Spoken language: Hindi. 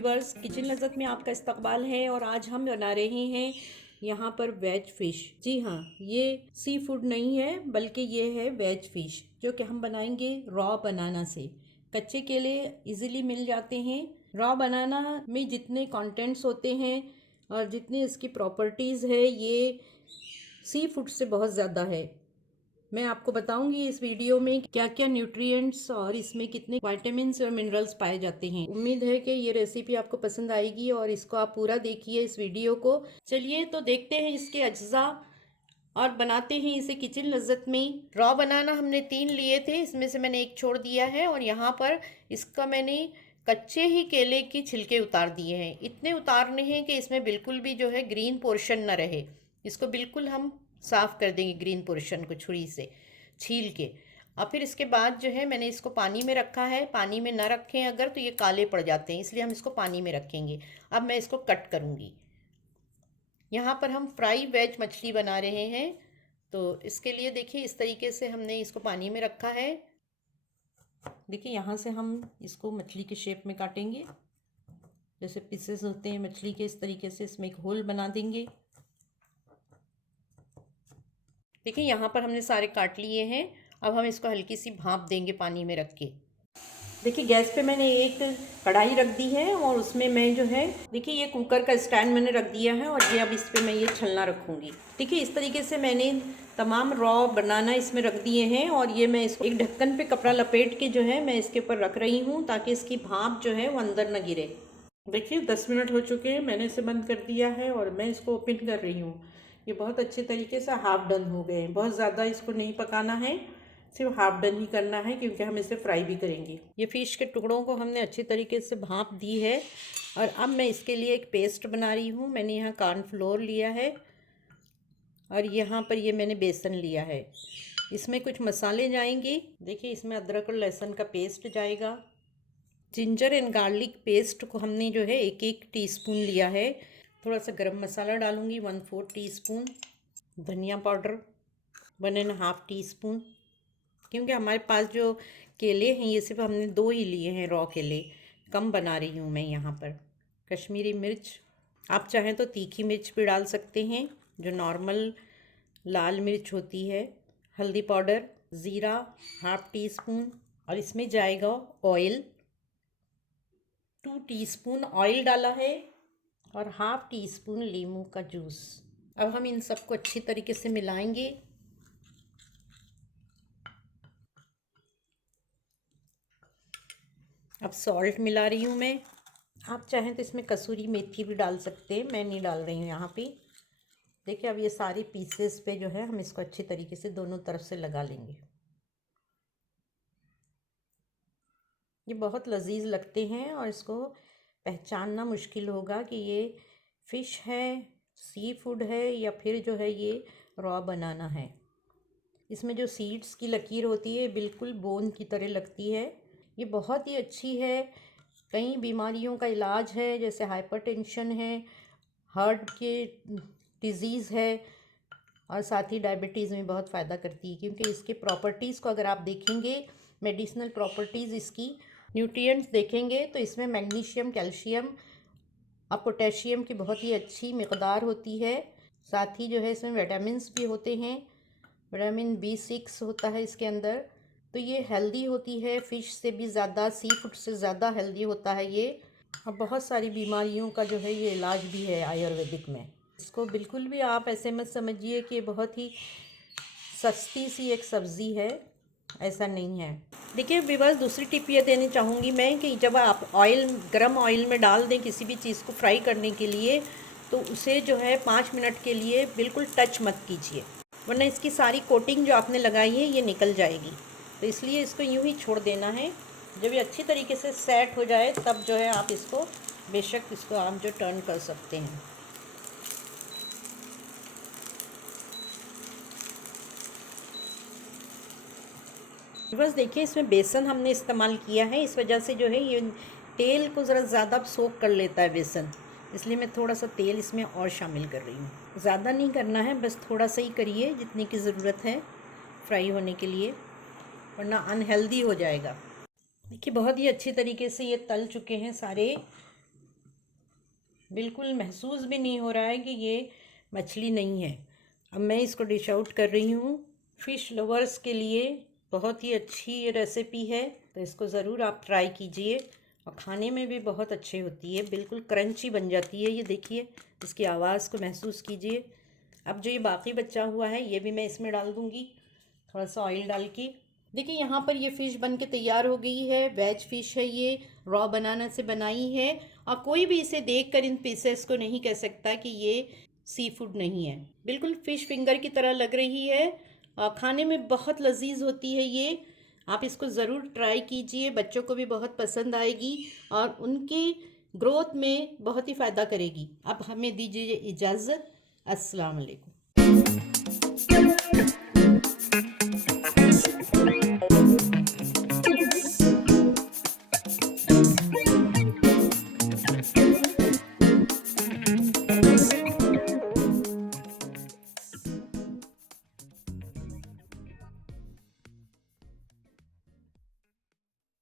व्यूवर्स, किचन लज़्ज़त में आपका इस्तकबाल है। और आज हम बना रहे हैं यहाँ पर वेज फ़िश। जी हाँ, ये सी फूड नहीं है बल्कि ये है वेज फ़िश, जो कि हम बनाएंगे रॉ बनाना से। कच्चे केले इजीली मिल जाते हैं। रॉ बनाना में जितने कंटेंट्स होते हैं और जितनी इसकी प्रॉपर्टीज़ है, ये सी फूड से बहुत ज़्यादा है। मैं आपको बताऊंगी इस वीडियो में क्या क्या न्यूट्रिएंट्स और इसमें कितने विटामिन्स और मिनरल्स पाए जाते हैं। उम्मीद है कि ये रेसिपी आपको पसंद आएगी और इसको आप पूरा देखिए इस वीडियो को। चलिए तो देखते हैं इसके अज्जा और बनाते हैं इसे किचन लज़्ज़त में। रॉ बनाना हमने 3 लिए थे, इसमें से मैंने एक छोड़ दिया है और यहाँ पर इसका मैंने कच्चे ही केले की छिलके उतार दिए हैं। इतने उतारने हैं कि इसमें बिल्कुल भी जो है ग्रीन पोर्शन ना रहे। इसको बिल्कुल हम साफ़ कर देंगे, ग्रीन पोर्शन को छुरी से छील के। और फिर इसके बाद जो है मैंने इसको पानी में रखा है। पानी में ना रखें अगर तो ये काले पड़ जाते हैं, इसलिए हम इसको पानी में रखेंगे। अब मैं इसको कट करूँगी। यहाँ पर हम फ्राई वेज मछली बना रहे हैं, तो इसके लिए देखिए इस तरीके से हमने इसको पानी में रखा है। देखिए यहाँ से हम इसको मछली के शेप में काटेंगे, जैसे पीसेस होते हैं मछली के, इस तरीके से इसमें एक होल बना देंगे। देखिए यहाँ पर हमने सारे काट लिए हैं। अब हम इसको हल्की सी भाप देंगे पानी में रख के। देखिए गैस पे मैंने एक कढ़ाई रख दी है और उसमें मैं जो है, देखिए ये कुकर का स्टैंड मैंने रख दिया है और ये अब इस पे मैं ये छलना रखूँगी। देखिए इस तरीके से मैंने तमाम रॉ बनाना इसमें रख दिए हैं और ये मैं इसको एक ढक्कन पे कपड़ा लपेट के जो है मैं इसके ऊपर रख रही हूँ, ताकि इसकी भाप जो है वो अंदर न गिरे। देखिए 10 मिनट हो चुके हैं, मैंने इसे बंद कर दिया है और मैं इसको ओपन कर रही हूँ। ये बहुत अच्छे तरीके से हाफ डन हो गए हैं। बहुत ज़्यादा इसको नहीं पकाना है, सिर्फ हाफ डन ही करना है, क्योंकि हम इसे फ्राई भी करेंगे। ये फ़िश के टुकड़ों को हमने अच्छी तरीके से भाप दी है और अब मैं इसके लिए एक पेस्ट बना रही हूँ। मैंने यहाँ कॉर्नफ्लोर लिया है और यहाँ पर ये मैंने बेसन लिया है। इसमें कुछ मसाले जाएंगे। देखिए इसमें अदरक और लहसुन का पेस्ट जाएगा। जिंजर एंड गार्लिक पेस्ट को हमने जो है 1-1 टीस्पून लिया है। थोड़ा सा गरम मसाला डालूंगी 1/4 टीस्पून। धनिया पाउडर 1.5 टीस्पून। क्योंकि हमारे पास जो केले हैं ये सिर्फ हमने 2 ही लिए हैं, रॉ केले कम बना रही हूँ मैं यहाँ पर। कश्मीरी मिर्च, आप चाहें तो तीखी मिर्च भी डाल सकते हैं, जो नॉर्मल लाल मिर्च होती है। हल्दी पाउडर, ज़ीरा 1/2 टीस्पून और इसमें जाएगा ऑयल। 2 टीस्पून ऑयल डाला है और 1/2 टीस्पून नींबू का जूस। अब हम इन सबको अच्छी तरीके से मिलाएंगे। अब सॉल्ट मिला रही हूँ मैं। आप चाहें तो इसमें कसूरी मेथी भी डाल सकते हैं, मैं नहीं डाल रही हूँ यहाँ पे। देखिए अब ये सारे पीसेस पे जो है हम इसको अच्छी तरीके से दोनों तरफ से लगा लेंगे। ये बहुत लजीज लगते हैं और इसको पहचानना मुश्किल होगा कि ये फ़िश है, सी फूड है या फिर जो है ये रॉ बनाना है। इसमें जो सीड्स की लकीर होती है बिल्कुल बोन की तरह लगती है। ये बहुत ही अच्छी है। कई बीमारियों का इलाज है, जैसे हाइपरटेंशन है, हार्ट के डिज़ीज़ है और साथ ही डायबिटीज़ में बहुत फ़ायदा करती है। क्योंकि इसके प्रॉपर्टीज़ को अगर आप देखेंगे, मेडिसिनल प्रॉपर्टीज़ इसकी, न्यूट्रिएंट्स देखेंगे तो इसमें मैग्नीशियम, कैल्शियम और पोटेशियम की बहुत ही अच्छी मिक़दार होती है। साथ ही जो है इसमें विटामिन्स भी होते हैं। विटामिन B6 होता है इसके अंदर। तो ये हेल्दी होती है, फ़िश से भी ज़्यादा, सी फूड से ज़्यादा हेल्दी होता है ये। और बहुत सारी बीमारियों का जो है ये इलाज भी है आयुर्वेदिक में। इसको बिल्कुल भी आप ऐसे मत समझिए कि बहुत ही सस्ती सी एक सब्ज़ी है, ऐसा नहीं है। देखिए व्यूअर्स, दूसरी टिप ये देनी चाहूँगी मैं कि जब आप ऑयल, गरम ऑयल में डाल दें किसी भी चीज़ को फ्राई करने के लिए, तो उसे जो है 5 मिनट के लिए बिल्कुल टच मत कीजिए, वरना इसकी सारी कोटिंग जो आपने लगाई है ये निकल जाएगी। तो इसलिए इसको यूँ ही छोड़ देना है। जब ये अच्छी तरीके से सेट हो जाए तब जो है आप इसको, बेशक इसको आप जो टर्न कर सकते हैं। बस देखिए इसमें बेसन हमने इस्तेमाल किया है, इस वजह से जो है ये तेल को ज़रा ज़्यादा सोख कर लेता है बेसन, इसलिए मैं थोड़ा सा तेल इसमें और शामिल कर रही हूँ। ज़्यादा नहीं करना है, बस थोड़ा सा ही करिए जितनी की ज़रूरत है फ्राई होने के लिए, वरना अनहेल्दी हो जाएगा। देखिए बहुत ही अच्छी तरीके से ये तल चुके हैं सारे बिल्कुल महसूस भी नहीं हो रहा है कि ये मछली नहीं है। अब मैं इसको डिश आउट कर रही हूँ। फ़िश लवर्स के लिए बहुत ही अच्छी ये रेसिपी है, तो इसको ज़रूर आप ट्राई कीजिए और खाने में भी बहुत अच्छी होती है, बिल्कुल क्रंची बन जाती है। ये देखिए, इसकी आवाज़ को महसूस कीजिए। अब जो ये बाकी बचा हुआ है ये भी मैं इसमें डाल दूँगी, थोड़ा सा ऑयल डाल के। देखिए यहाँ पर ये फ़िश बन के तैयार हो गई है। वेज फ़िश है ये, रॉ बनाना से बनाई है और कोई भी इसे देखकर इन पीसेस को नहीं कह सकता कि ये सी फूड नहीं है। बिल्कुल फ़िश फिंगर की तरह लग रही है और खाने में बहुत लजीज होती है ये। आप इसको ज़रूर ट्राई कीजिए, बच्चों को भी बहुत पसंद आएगी और उनकी ग्रोथ में बहुत ही फ़ायदा करेगी। अब हमें दीजिए इजाज़त। अस्सलाम वालेकुम।